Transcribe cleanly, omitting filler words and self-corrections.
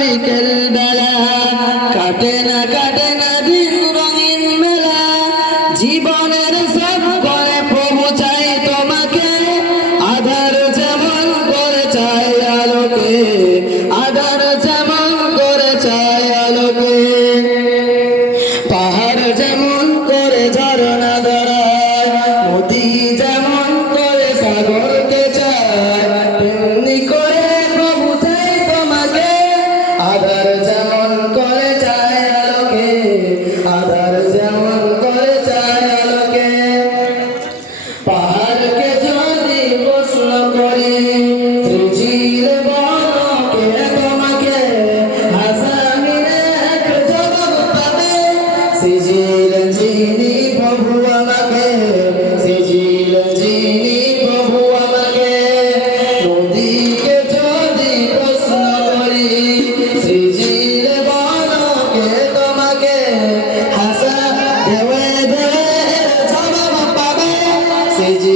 বিকেল বেলা কাটে না দিন রঙিন মেলা জীবনের সব করে প্রভু চাই তোমাকে আধার যেমন করে চাই আলোকে আধার যেমন করে চাই আলোকে পাহাড় যেমন করে ঝরনা ধরায় নদী যেমন করে সাগরকে চায় তেমনি করে প্রভু চাই তোমাকে আধার যেমন করে চায় আলোকে আধার যেমন করে চায় আলোকে পাহাড়কে যদি প্রশ্ন করি সৃজিল বনকে তোমাকে হাসামিনে এক জবাব পাবে সৃজিল যিনি প্রভু আমাকে সৃজিল যিনি প্রভু আমাকে নদীকে যদি প্রশ্ন করি সৃজিল বনকে তোমাকে হাসা দেবে জবাব পাবে সৃজিল